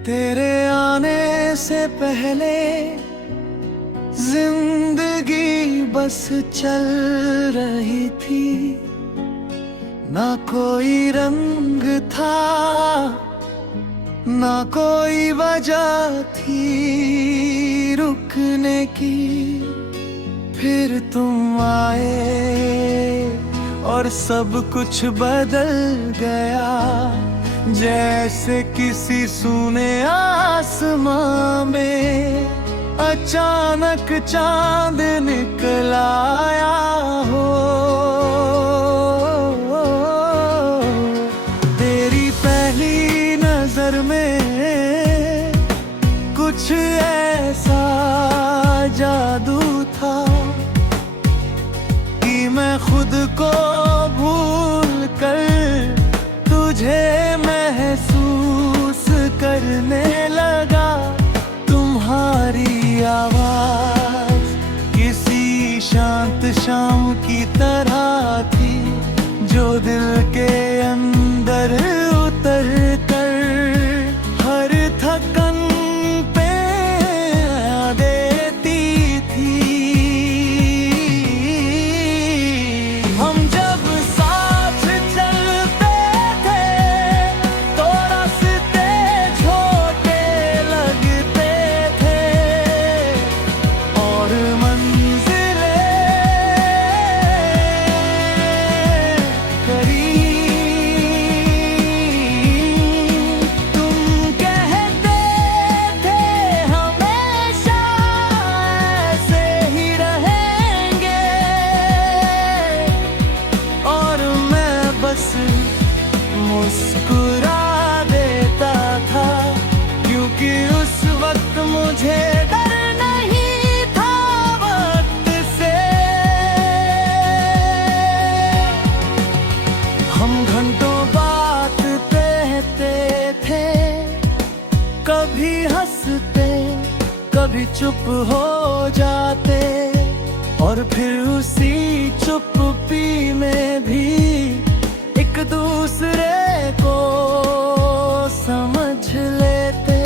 तेरे आने से पहले जिंदगी बस चल रही थी, ना कोई रंग था, ना कोई वजह थी रुकने की। फिर तुम आए और सब कुछ बदल गया, जैसे किसी सूने आसमां में अचानक चांद निकल आया हो। तेरी पहली नजर में कुछ ऐसा जादू था कि मैं खुद को भूल कर तुझे महसूस करने लगा। तुम्हारी आवाज किसी शांत शाम की तरह थी, जो दिल के अंदर उतर कर हर थकन पे देती थी। हम जब साथ चलते थे तो रास्ते छोटे लगते थे और मंजिलें करीब। तुम कहते थे हमेशा ऐसे ही रहेंगे, और मैं बस मुस्कुरा देता था, क्योंकि उस वक्त मुझे डर नहीं था वक्त से। हम घंटों बात कहते थे, कभी हंसते कभी चुप हो जाते, और फिर उसी चुप्पी में भी एक दूसरे को समझ लेते।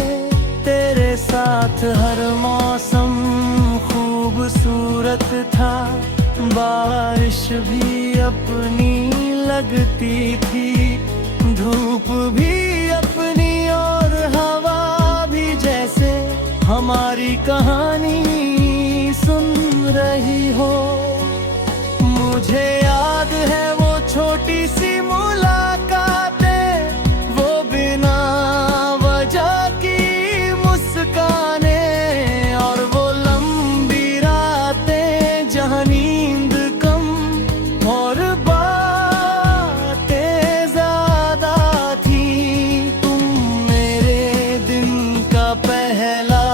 तेरे साथ हर मौसम खूबसूरत था, बारिश भी अपनी लगती थी, धूप भी अपनी और हवा भी जैसे हमारी कहानी सुन रही हो। मुझे याद है वो छोटी सी मुलाकातें, वो बिना वजह की मुस्कानें, और वो लंबी रातें जहाँ नींद कम और बातें ज्यादा थी। तुम मेरे दिन का पहला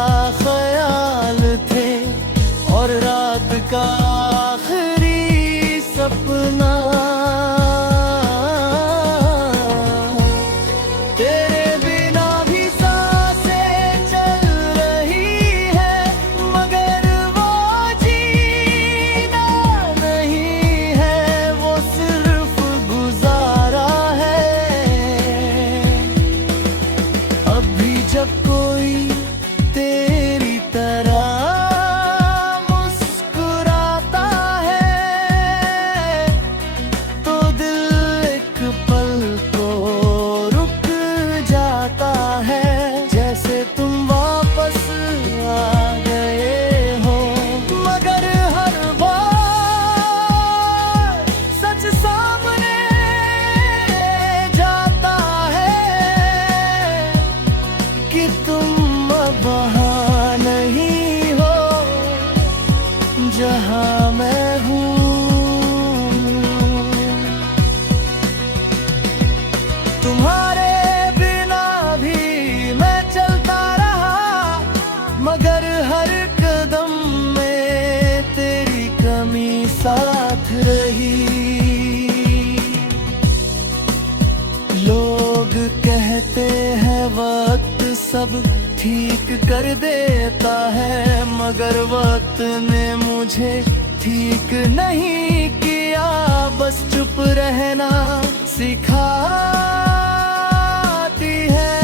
ख्याल थे और रात का आखिरी सपना। तेरे बिना भी सांसें चल रही है, मगर वो जीना नहीं है, वो सिर्फ गुजारा है। अभी जब कोई तेरी तरह मुस्कुराता है, तो दिल एक पल को रुक जाता है, जैसे तुम वापस आ गए हो। मगर हर बार सच सामने जाता है कि तुम अब वहाँ नहीं हो जहाँ मैं हूँ। तुम्हारे बिना भी मैं चलता रहा, मगर हर कदम में तेरी कमी साथ रही। लोग कहते हैं वक्त सब ठीक कर देता है, मगर वक्त ने मुझे ठीक नहीं किया, बस चुप रहना सिखाती है।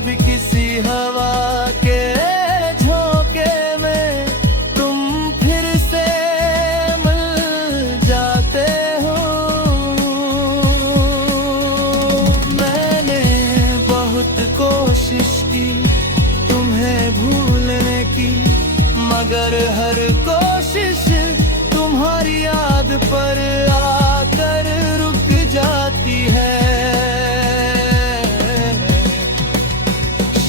कभी किसी हवा के झोंके में तुम फिर से मिल जाते हो। मैंने बहुत कोशिश की तुम्हें भूलने की, मगर हर कोशिश तुम्हारी याद पर आकर रुक जाती है।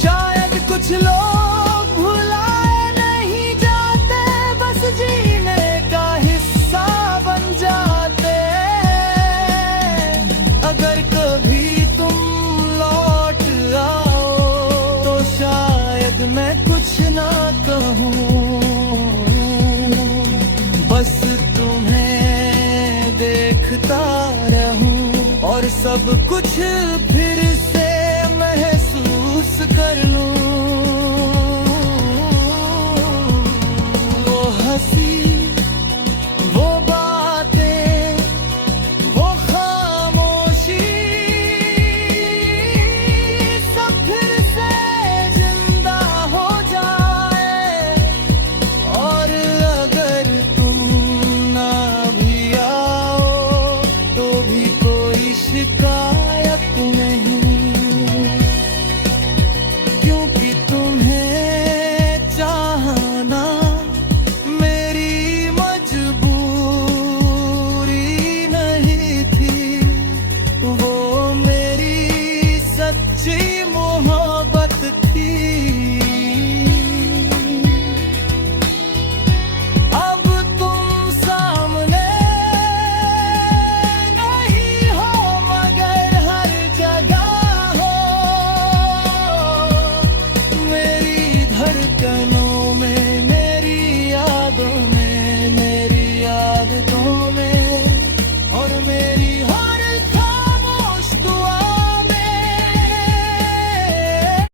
शायद कुछ लोग भुलाए नहीं जाते, बस जीने का हिस्सा बन जाते। अगर कभी तुम लौट आओ तो शायद मैं कुछ ना कहूँ, बस तुम्हें देखता रहूं और सब कुछ फिर से महसूस कर लूं।